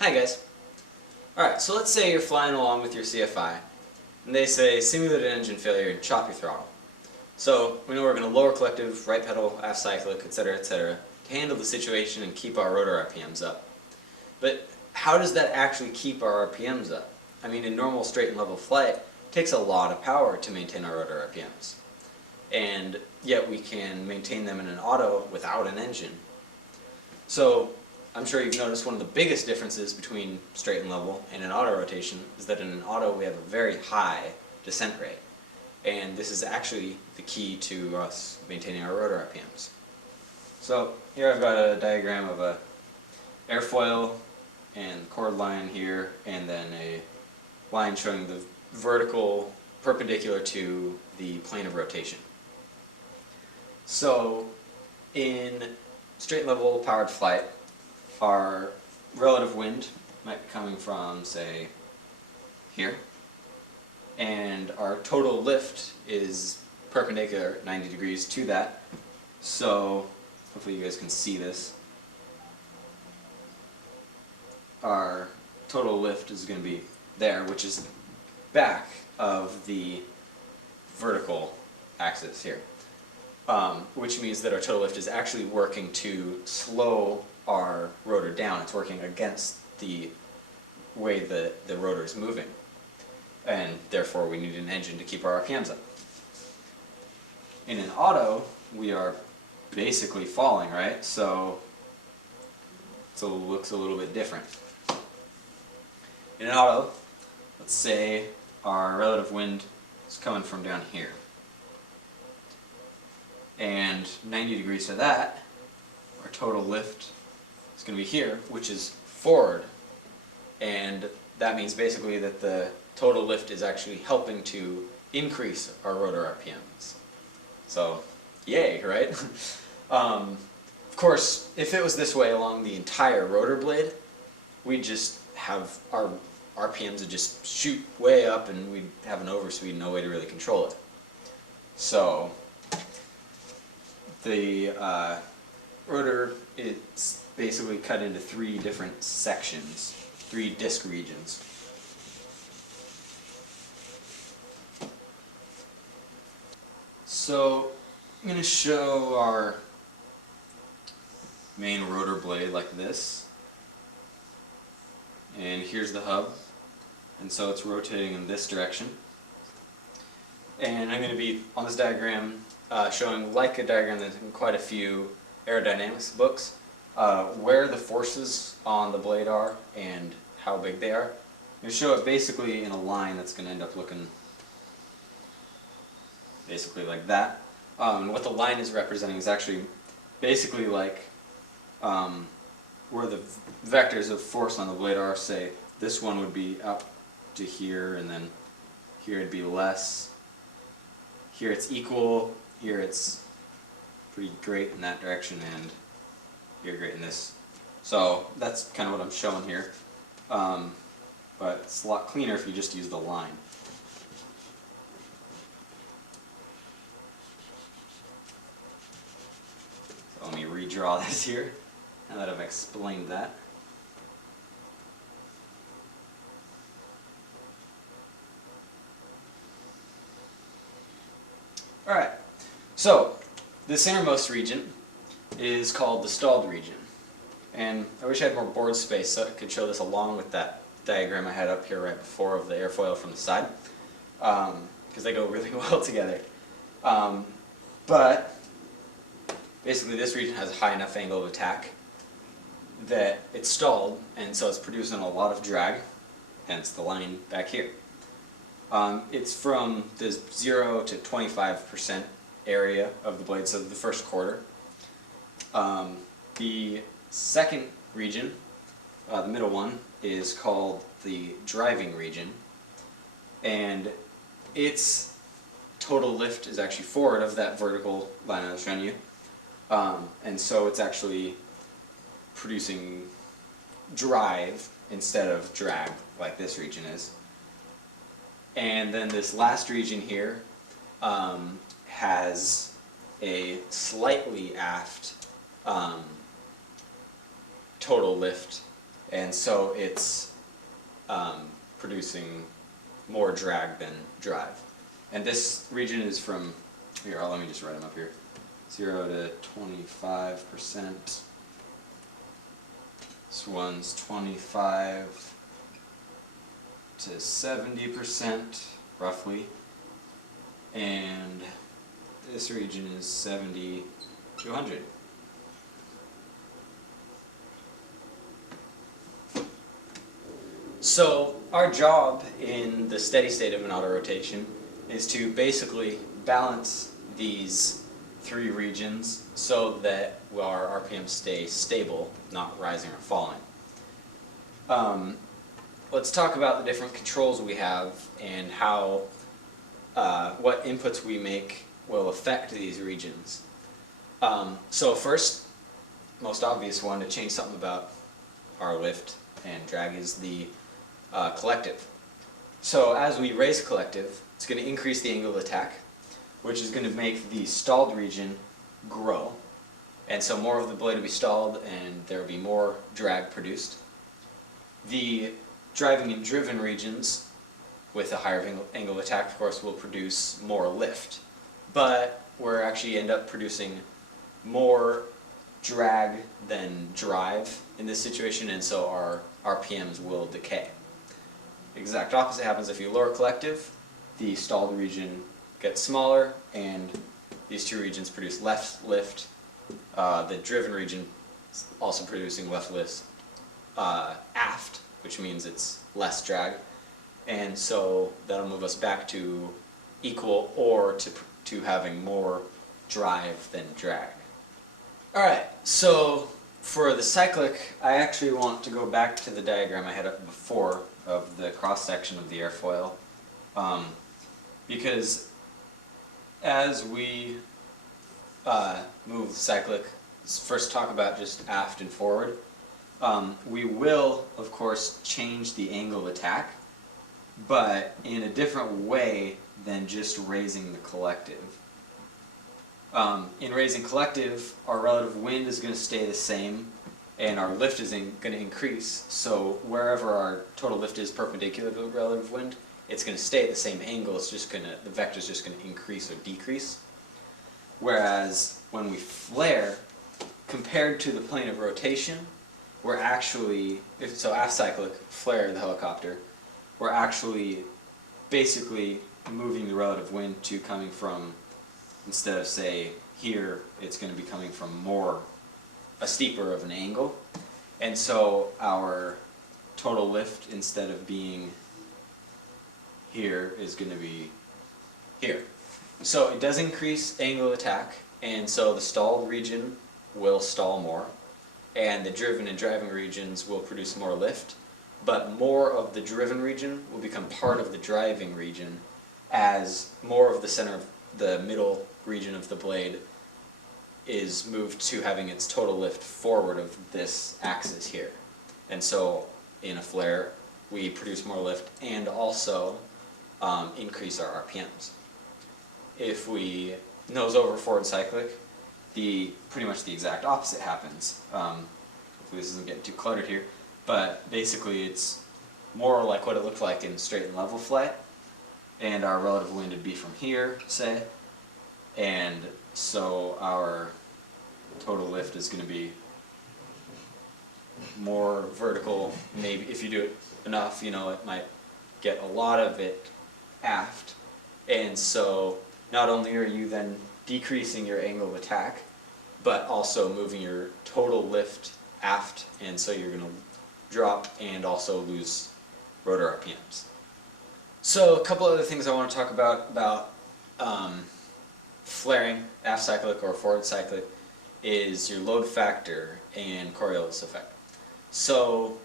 Hi guys. Alright, so let's say you're flying along with your CFI, and they say simulated engine failure and chop your throttle. So we know we're going to lower collective, right pedal, aft cyclic, etc., to handle the situation and keep our rotor RPMs up. But how does that actually keep our RPMs up? I mean, in normal straight and level flight, it takes a lot of power to maintain our rotor RPMs. And yet we can maintain them in an auto without an engine. So I'm sure you've noticed one of the biggest differences between straight and level and an auto rotation is that in an auto we have a very high descent rate. And this is actually the key to us maintaining our rotor RPMs. So here I've got a diagram of a airfoil and chord line here, and then a line showing the vertical perpendicular to the plane of rotation. So in straight level powered flight, our relative wind might be coming from, say, here, and our total lift is perpendicular 90 degrees to that. So hopefully you guys can see this. Our total lift is going to be there, which is back of the vertical axis here, which means that our total lift is actually working to slow our rotor down. It's working against the way the rotor is moving, and therefore we need an engine to keep our RPMs up. In an auto, we are basically falling, right? So it looks a little bit different. In an auto, let's say our relative wind is coming from down here, and 90 degrees to that, our total lift is going to be here, which is forward, and that means basically that the total lift is actually helping to increase our rotor RPMs. So, yay, right? Of course, if it was this way along the entire rotor blade, we'd just have our RPMs would just shoot way up, and we'd have an overspeed, no way to really control it. So the rotor is basically cut into three different sections, three disk regions. So I'm going to show our main rotor blade like this, and here's the hub, and so it's rotating in this direction. And I'm going to be, on this diagram, showing, like a diagram that's in quite a few aerodynamics books, where the forces on the blade are and how big they are. I'm going to show it basically in a line that's going to end up looking basically like that. And what the line is representing is actually basically like where the vectors of force on the blade are. Say this one would be up to here, and then here it'd be less. Here it's equal, here it's pretty great in that direction, and here great in this. So that's kind of what I'm showing here. But it's a lot cleaner if you just use the line. So let me redraw this here, now that I've explained that. Alright, so this innermost region is called the stalled region. And I wish I had more board space so I could show this along with that diagram I had up here right before of the airfoil from the side, because they go really well together. But basically this region has a high enough angle of attack that it's stalled, and so it's producing a lot of drag, hence the line back here. It's from the 0 to 25% area of the blade, so the first quarter. The second region, the middle one, is called the driving region, and its total lift is actually forward of that vertical line I was showing you, and so it's actually producing drive instead of drag like this region is. And then this last region here has a slightly aft total lift and so it's producing more drag than drive. And this region is from, here, let me just write them up here, 0 to 25%. This one's 25 to 70%, roughly. And this region is 70 to 100. So our job in the steady state of an autorotation is to basically balance these three regions so that our RPMs stay stable, not rising or falling. Let's talk about the different controls we have and how what inputs we make will affect these regions. So first, most obvious one to change something about our lift and drag is the collective. So as we raise collective, it's going to increase the angle of attack, which is going to make the stalled region grow. And so more of the blade will be stalled and there will be more drag produced. The driving and driven regions with a higher angle of attack, of course, will produce more lift. But we're actually end up producing more drag than drive in this situation, and so our RPMs will decay. The exact opposite happens if you lower collective. The stalled region gets smaller, and these two regions produce less lift. The driven region is also producing less lift aft, which means it's less drag, and so that'll move us back to equal or to having more drive than drag. Alright, so for the cyclic, I actually want to go back to the diagram I had up before of the cross-section of the airfoil, because as we move the cyclic, let's first talk about just aft and forward. We will, of course, change the angle of attack, but in a different way than just raising the collective. In raising collective, our relative wind is going to stay the same, and our lift is going to increase. So wherever our total lift is perpendicular to the relative wind, it's going to stay at the same angle. It's just going to, the vector is just going to increase or decrease. Whereas when we flare, compared to the plane of rotation, we're actually, so aft cyclic, flare the helicopter, we're actually basically moving the relative wind to coming from, instead of say here, it's going to be coming from a steeper of an angle. And so our total lift, instead of being here, is going to be here. So it does increase angle of attack, and so the stalled region will stall more, and the driven and driving regions will produce more lift, but more of the driven region will become part of the driving region as more of the center of the middle region of the blade is moved to having its total lift forward of this axis here. And so in a flare, we produce more lift and also increase our RPMs. If we nose over forward cyclic, pretty much the exact opposite happens. Hopefully this isn't getting too cluttered here, but basically it's more like what it looked like in straight and level flight, and our relative wind would be from here, say, and so our total lift is going to be more vertical. Maybe if you do it enough, you know, it might get a lot of it aft, and so not only are you then decreasing your angle of attack, but also moving your total lift aft, and so you're going to drop and also lose rotor RPMs. So a couple other things I want to talk about flaring, aft cyclic or forward cyclic, is your load factor and Coriolis effect. So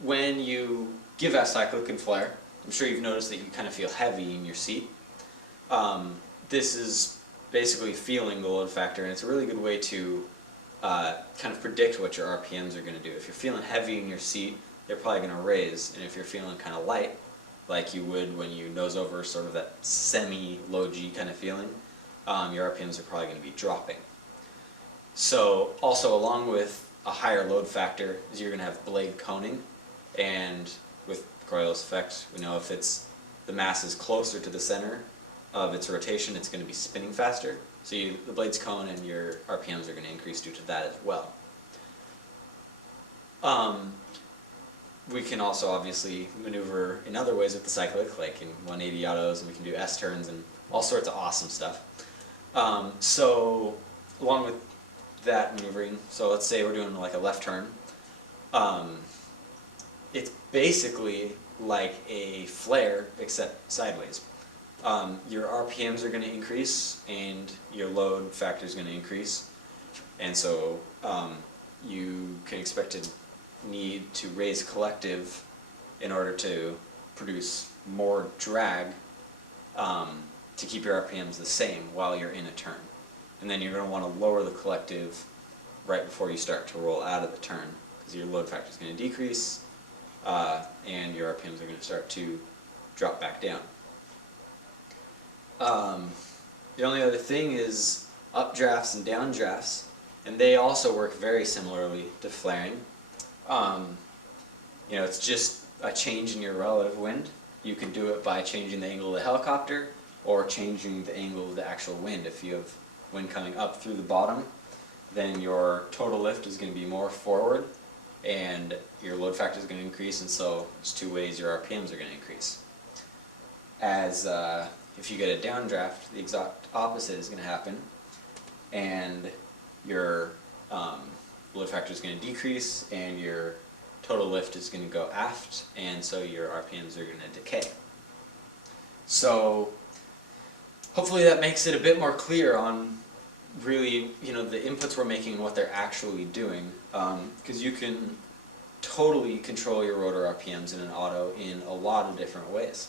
when you give aft cyclic and flare, I'm sure you've noticed that you kind of feel heavy in your seat. This is basically feeling the load factor, and it's a really good way to kind of predict what your RPMs are going to do. If you're feeling heavy in your seat, they're probably going to raise, and if you're feeling kind of light, like you would when you nose over, sort of that semi-low G kind of feeling, your RPMs are probably going to be dropping. So also along with a higher load factor is you're going to have blade coning, and with Coriolis effect, we know if the mass is closer to the center of its rotation, it's going to be spinning faster. So the blades cone and your RPMs are going to increase due to that as well. We can also obviously maneuver in other ways with the cyclic, like in 180 autos, and we can do S-turns and all sorts of awesome stuff. So along with that maneuvering, so let's say we're doing like a left turn, it's basically like a flare except sideways. Your RPMs are going to increase and your load factor is going to increase, and so you can expect to need to raise collective in order to produce more drag to keep your RPMs the same while you're in a turn. And then you're going to want to lower the collective right before you start to roll out of the turn, because your load factor is going to decrease and your RPMs are going to start to drop back down. The only other thing is updrafts and downdrafts, and they also work very similarly to flaring. It's just a change in your relative wind. You can do it by changing the angle of the helicopter or changing the angle of the actual wind. If you have wind coming up through the bottom, then your total lift is going to be more forward and your load factor is going to increase, and so there's two ways your RPMs are going to increase. As if you get a downdraft, the exact opposite is going to happen, and your load factor is going to decrease and your total lift is going to go aft, and so your RPMs are going to decay. So hopefully that makes it a bit more clear on really, the inputs we're making and what they're actually doing, because you can totally control your rotor RPMs in an auto in a lot of different ways.